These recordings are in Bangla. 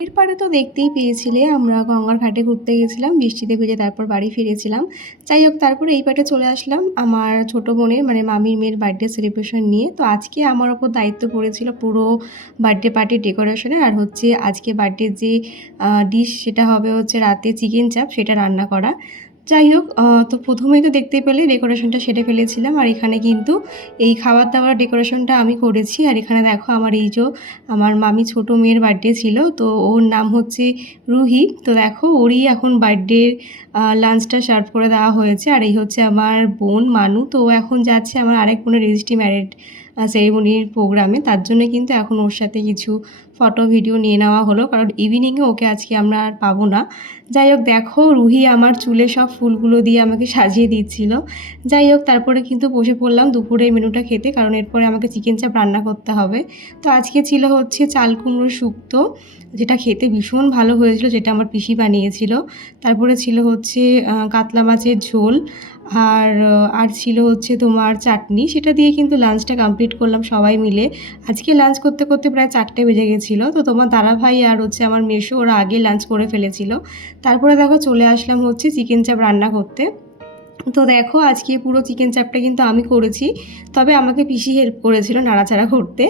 এরপরে তো দেখতেই পেয়েছিলে আমরা গঙ্গার ঘাটে ঘুরতে গেছিলাম, বৃষ্টিতে ভিজে তারপর বাড়ি ফিরেছিলাম। যাই হোক, তারপরে এই পাটে চলে আসলাম আমার ছোট বোনের মানে মামির মেয়ের বার্থডে সেলিব্রেশন নিয়ে। তো আজকে আমার ওপর দায়িত্ব পড়েছিল পুরো বার্থডে পার্টির ডেকোরেশনের, আর হচ্ছে আজকে বার্থডে যে ডিশ সেটা হবে হচ্ছে রাতে চিকেন চাপ, সেটা রান্না করা। যাই হোক, তো প্রথমেই তো দেখতেই পেলে ডেকোরেশনটা সেরে ফেলেছিলাম, আর এখানে কিন্তু এই খাবার দাবার ডেকোরেশনটা আমি করেছি। আর এখানে দেখো আমার এই যে আমার মামি ছোটো মেয়ের বার্থডে ছিল, তো ওর নাম হচ্ছে রুহি। তো দেখো ওরই এখন বার্থডের লাঞ্চটা সার্ভ করে দেওয়া হয়েছে। আর এই হচ্ছে আমার বোন মানু, তো ও এখন যাচ্ছে আমার আরেক বোনের রেজিস্ট্রি ম্যারেড সেরেমনির প্রোগ্রামে। তার জন্য কিন্তু এখন ওর সাথে কিছু ফটো ভিডিও নিয়ে নেওয়া হলো, কারণ ইভিনিংয়ে ওকে আজকে আমরা আর পাবো না। যাই হোক, দেখো রুহি আমার চুলে সব ফুলগুলো দিয়ে আমাকে সাজিয়ে দিচ্ছিল। যাই হোক, তারপরে কিন্তু বসে পড়লাম দুপুরের মেনুটা খেতে, কারণ এরপরে আমাকে চিকেন চাপ রান্না করতে হবে। তো আজকে ছিল হচ্ছে চাল কুমড়োর শুক্তো, যেটা খেতে ভীষণ ভালো হয়েছিল, যেটা আমার পিসি বানিয়েছিল। তারপরে ছিল হচ্ছে কাতলা মাছের ঝোল, আর ছিল হচ্ছে তোমার চাটনি। সেটা দিয়ে কিন্তু লাঞ্চটা কমপ্লিট করলাম সবাই মিলে। আজকে লাঞ্চ করতে করতে প্রায় 4টে বেজে গেছিলো। তো তোমার দাদাভাই আর হচ্ছে আমার মেসো ওরা আগে লাঞ্চ করে ফেলেছিল। তারপরে দেখো চলে আসলাম হচ্ছে চিকেন চাপ রান্না করতে। তো দেখো আজকে পুরো চিকেন চাপটা কিন্তু আমি করেছি, তবে আমাকে পিসি হেল্প করেছিল নাড়াচাড়া করতে।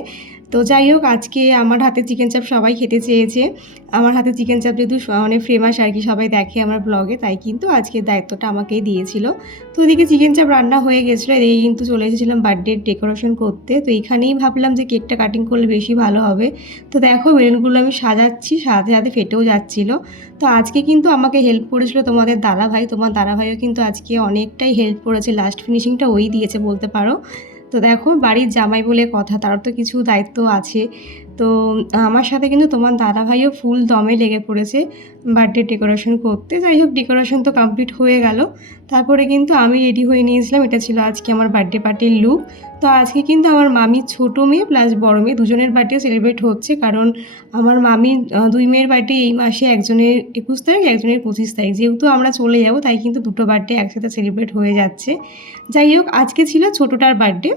তো যাই হোক, আজকে আমার হাতে চিকেন চাপ সবাই খেতে চেয়েছে। আমার হাতে চিকেন চাপ যেহেতু অনেক ফেমাস আর কি, সবাই দেখে আমার ব্লগে, তাই কিন্তু আজকের দায়িত্বটা আমাকেই দিয়েছিল। তো ওদিকে চিকেন চাপ রান্না হয়ে গেছিলো, এদিকে কিন্তু চলে এসেছিলাম বার্থডের ডেকোরেশন করতে। তো এইখানেই ভাবলাম যে কেকটা কাটিং করলে বেশি ভালো হবে। তো দেখো বেলুনগুলো আমি সাজাচ্ছি, সাথে সাথে ফেটেও যাচ্ছিলো। তো আজকে কিন্তু আমাকে হেল্প করেছিল তোমাদের দাদাভাই। তোমার দাদাভাইও কিন্তু আজকে অনেকটাই হেল্প করেছে, লাস্ট ফিনিশিংটা ওই দিয়েছে বলতে পারো। তো দেখো বাড়ির জামাই বলে কথা, তার তো কিছু দায়িত্ব আছে। তো আমার সাথে কিন্তু তোমার দাদাভাইও ফুল দমে লেগে পড়েছে বার্থডে ডেকোরেশন করতে। যাই হোক, ডেকোরেশন তো কমপ্লিট হয়ে গেল। তারপরে কিন্তু আমি রেডি হয়ে নিয়েছিলাম, এটা ছিল আজকে আমার বার্থডে পার্টির লুক। তো আজকে কিন্তু আমার মামির ছোটো মেয়ে প্লাস বড় মেয়ে দুজনের বার্থডে সেলিব্রেট হচ্ছে, কারণ আমার মামির দুই মেয়ের বার্থডে এই মাসে, একজনের 21 তারিখ, একজনের 25 তারিখ। যেহেতু আমরা চলে যাব, তাই কিন্তু দুটো বার্থডে একসাথে সেলিব্রেট হয়ে যাচ্ছে। যাই হোক, আজকে ছিল ছোটোটার বার্থডে।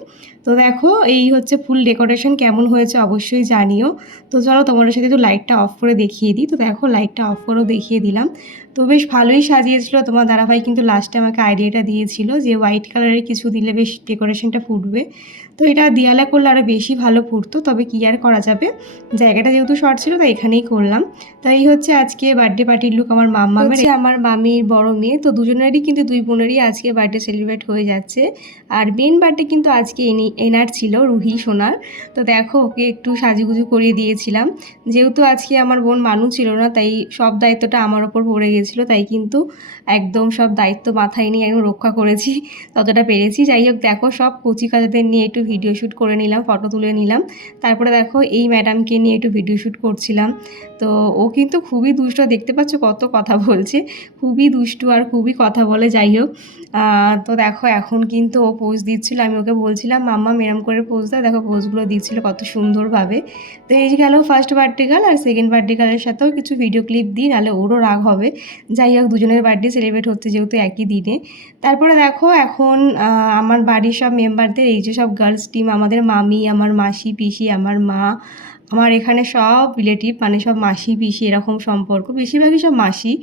তো দেখো এই হচ্ছে ফুল ডেকোরেশন কেমন হয়েছে অবশ্যই জানিও। তো চলো তোমাদের সাথে একটু লাইটটা অফ করে দেখিয়ে দিই। তো দেখো লাইটটা অফ করেও দেখিয়ে দিলাম। তো বেশ ভালোই সাজিয়েছিল তোমার দাদাভাই, কিন্তু লাস্টে আমাকে আইডিয়াটা দিয়েছিল যে হোয়াইট কালারের কিছু দিলে বেশ ডেকোরেশনটা ফুটবে। তো এটা দেয়ালে করলে আরও বেশি ভালো ফুটতো, তবে কী আর করা যাবে, জায়গাটা যেহেতু শর্ট ছিল তাই এখানেই করলাম। তো এই হচ্ছে আজকে বার্থডে পার্টির লুক আমার মাম্মামের, আমার মামির বড় মেয়ে। তো দুজনেরই কিন্তু দুই বোনেরই আজকে বার্থডে সেলিব্রেট হয়ে যাচ্ছে। আর মেন বার্থডে কিন্তু আজকে এনার ছিল, রুহি সোনার। তো দেখো ওকে একটু সাজুগুজু করিয়ে দিয়েছিলাম। যেহেতু আজকে আমার বোন মানু ছিল না, তাই সব দায়িত্বটা আমার ওপর পড়ে গেছিলো, তাই কিন্তু একদম সব দায়িত্ব মাথায় নিয়ে একদম রক্ষা করেছি ততটা পেরেছি। যাই হোক, দেখো সব কচি কাচাদের নিয়ে একটু ভিডিও শ্যুট করে নিলাম, ফটো তুলে নিলাম। তারপরে দেখো এই ম্যাডামকে নিয়ে একটু ভিডিও শ্যুট করছিলাম। তো ও কিন্তু খুবই দুষ্ট, দেখতে পাচ্ছ কত কথা বলছে, খুবই দুষ্টু আর খুবই কথা বলে। যাই হোক, তো দেখো এখন কিন্তু ও পোজ দিচ্ছিলো, আমি ওকে বলছিলাম মাম্মা এরম করে পোজ দাও, দেখো পোজগুলো দিচ্ছিলো কত সুন্দরভাবে। তো এই গেল ফার্স্ট বার্থডে গার্ল, আর সেকেন্ড বার্থডে গার্লের সাথেও কিছু ভিডিও ক্লিপ দিই, নাহলে ওরও রাগ হবে। যাই হোক, দুজনের বার্থডে সেলিব্রেট হচ্ছে যেহেতু একই দিনে। তারপরে দেখো এখন আমার বাড়ির সব মেম্বারদের, এই যে সব গার্লস টিম, আমাদের মামি, আমার মাসি, পিসি, আমার মা, আমার এখানে সব রিলেটিভ, মানে সব মাসি পিসি এরকম সম্পর্ক, বেশিরভাগই সব মাসি।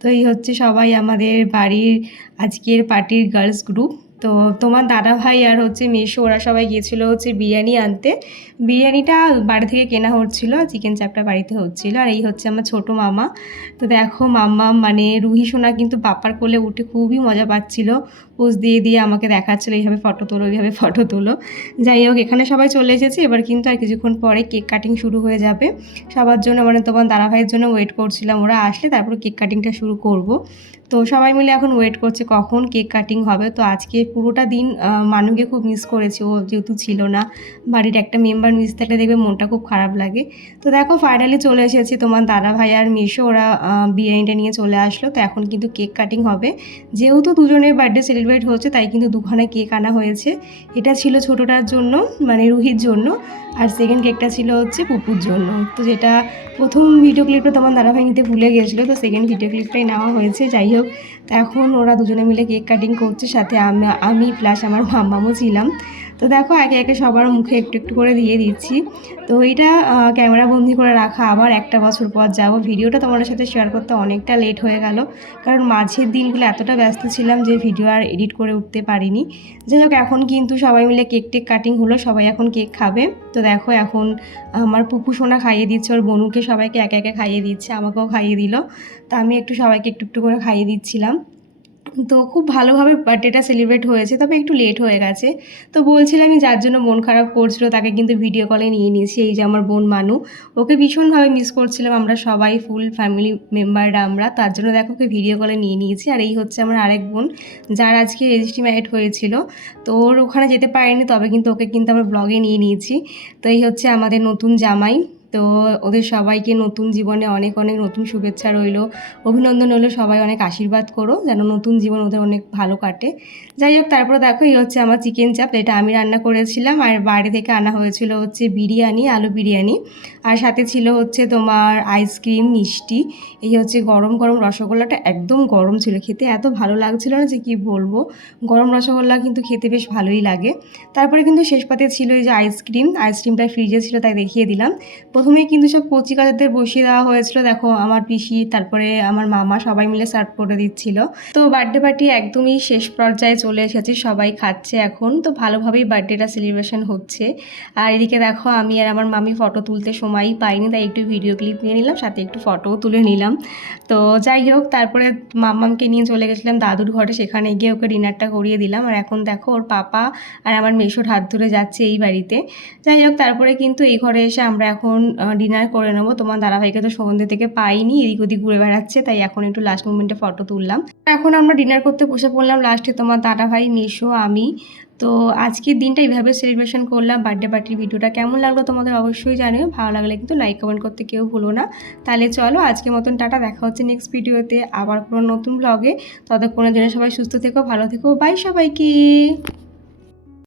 তো এই হচ্ছে সবাই আমাদের বাড়ির আজকের পার্টির গার্লস গ্রুপ। তো তোমার দাদা ভাই আর হচ্ছে মেসো ওরা সবাই গিয়েছিলো হচ্ছে বিরিয়ানি আনতে। বিরিয়ানিটা বাড়ি থেকে কেনা হচ্ছিলো, চিকেন চাপটা বাড়িতে হচ্ছিলো। আর এই হচ্ছে আমার ছোটো মামা। তো দেখো মাম্মা মানে রুহি সোনা কিন্তু বাপ্পার কোলে উঠে খুবই মজা পাচ্ছিলো, পোজ দিয়ে দিয়ে আমাকে দেখাচ্ছিলো এইভাবে ফটো তোলো, এইভাবে ফটো তোলো। যাই হোক, এখানে সবাই চলে এসেছে, এবার কিন্তু আর কিছুক্ষণ পরে কেক কাটিং শুরু হয়ে যাবে সবার জন্য, মানে তোমার দাদাভাইয়ের জন্য ওয়েট করছিলাম, ওরা আসলে তারপর কেক কাটিংটা শুরু করব। তো সবাই মিলে এখন ওয়েট করছে কখন কেক কাটিং হবে। তো আজকে পুরোটা দিন মানুকে খুব মিস করেছি, ও যেহেতু ছিল না। বাড়ির একটা মেম্বার মিস থাকলে দেখবে মনটা খুব খারাপ লাগে। তো দেখো ফাইনালি চলে এসেছি, তোমার দাদাভাই আর মেসো ওরা বিরিয়ানিটা নিয়ে চলে আসলো। তো এখন কিন্তু কেক কাটিং হবে, যেহেতু দুজনের বার্থডে সেলিব্রেট হচ্ছে তাই কিন্তু দুখানা কেক আনা হয়েছে। এটা ছিল ছোটোটার জন্য মানে রুহির জন্য, আর সেকেন্ড কেকটা ছিল হচ্ছে পুপুর জন্য। তো যেটা প্রথম ভিডিও ক্লিপটা তোমার দাদাভাই নিতে ভুলে গেছিলো, তো সেকেন্ড ভিডিও ক্লিপটাই নেওয়া হয়েছে। যাই হোক, এখন ওরা দুজনে মিলে কেক কাটিং করছে, সাথে আমি প্লাস আমার মাম্মামও ছিলাম। তো দেখো একে একে সবার মুখে একটু একটু করে দিয়ে দিচ্ছি। তো এটা ক্যামেরা বন্দি করে রাখা আবার একটা বছর পর যাব। ভিডিওটা তোমাদের সাথে শেয়ার করতে অনেকটা লেট হয়ে গেল, কারণ মাঝের দিনগুলো এতটা ব্যস্ত ছিলাম যে ভিডিও আর এডিট করে উঠতে পারিনি। যাই হোক, এখন কিন্তু সবাই মিলে কেক টেক কাটিং হলো, সবাই এখন কেক খাবে। তো দেখো এখন আমার পুপু সোনা খাইয়ে দিচ্ছে ওর বনুকে, সবাইকে একে একে খাইয়ে দিচ্ছে, আমাকেও খাইয়ে দিল। তো আমি একটু সবাইকে একটু একটু করে খাইয়ে দিচ্ছিলাম। তো খুব ভালোভাবে বার্থডেটা সেলিব্রেট হয়েছে, তবে একটু লেট হয়ে গেছে। তো বলছিলাম যার জন্য মন খারাপ করছিল তাকে কিন্তু ভিডিও কলে নিয়ে নিয়েছি, এই যে আমার বোন মানু। ওকে ভীষণভাবে মিস করছিলাম আমরা সবাই, ফুল ফ্যামিলি মেম্বাররা আমরা, তার জন্য দেখো ওকে ভিডিও কলে নিয়ে নিয়েছি। আর এই হচ্ছে আমার আরেক বোন, যার আজকে রেজিস্ট্রি ম্যারেড হয়েছিল। তো ওর ওখানে যেতে পারেনি, তবে কিন্তু ওকে কিন্তু আমরা ব্লগে নিয়ে নিয়েছি। তো এই হচ্ছে আমাদের নতুন জামাই। তো ওদের সবাইকে নতুন জীবনে অনেক অনেক নতুন শুভেচ্ছা রইল, অভিনন্দন হলো, সবাই অনেক আশীর্বাদ করো যেন নতুন জীবন ওদের অনেক ভালো কাটে। যাই হোক, তারপরে দেখো এই হচ্ছে আমার চিকেন চাপ, এটা আমি রান্না করেছিলাম। আর বাইরে থেকে আনা হয়েছিল হচ্ছে বিরিয়ানি, আলু বিরিয়ানি। আর সাথে ছিল হচ্ছে তোমার আইসক্রিম, মিষ্টি। এই হচ্ছে গরম গরম রসগোল্লাটা, একদম গরম ছিল, খেতে এত ভালো লাগছিল না যে কি বলবো। গরম রসগোল্লা কিন্তু খেতে বেশ ভালোই লাগে। তারপরে কিন্তু শেষ পাতে ছিল এই যে আইসক্রিমটা ফ্রিজে ছিল তাই দেখিয়ে দিলাম। প্রথমেই কিন্তু সব কচি কাচাদের বসিয়ে দেওয়া হয়েছিল, দেখো আমার পিসি তারপরে আমার মামা সবাই মিলে সার্ভ করে দিচ্ছিল। তো বার্থডে পার্টি একদমই শেষ পর্যায়ে চলে এসেছে, সবাই খাচ্ছে এখন। তো ভালোভাবেই বার্থডেটা সেলিব্রেশন হচ্ছে। আর এদিকে দেখো আমি আর আমার মামি ফটো তুলতে সময়ই পাইনি, তাই একটু ভিডিও ক্লিপ নিয়ে নিলাম, সাথে একটু ফটোও তুলে নিলাম। তো যাই হোক, তারপরে মাম্মামকে নিয়ে চলে গেছিলাম দাদুর ঘরে, সেখানে গিয়ে ওকে ডিনারটা করিয়ে দিলাম। আর এখন দেখো ওর পাপা আর আমার মেশোর হাত ধরে যাচ্ছে এই বাড়িতে। যাই হোক, তারপরে কিন্তু এই ঘরে এসে আমরা এখন ডিনার করে নেবো। তোমার দাদাভাইকে তো সন্ধ্যে থেকে পাইনি, এদিক ওদিক ঘুরে বেড়াচ্ছে, তাই এখন একটু লাস্ট মোমেন্টে ফটো তুললাম। এখন আমরা ডিনার করতে বসে পড়লাম, লাস্টে তোমার দাদাভাই, মেশো, আমি। তো আজকের দিনটা এইভাবে সেলিব্রেশন করলাম। বার্থডে পার্টির ভিডিওটা কেমন লাগলো তোমাদের অবশ্যই জানিও, ভালো লাগলে কিন্তু লাইক কমেন্ট করতে কেউ ভুলো না। তাহলে চলো আজকের মতন টাটা, দেখা হচ্ছে নেক্সট ভিডিওতে আবার কোনো নতুন ব্লগে। ততক্ষণের জন্য সবাই সুস্থ থেকো, ভালো থেকো, বাই সবাইকে।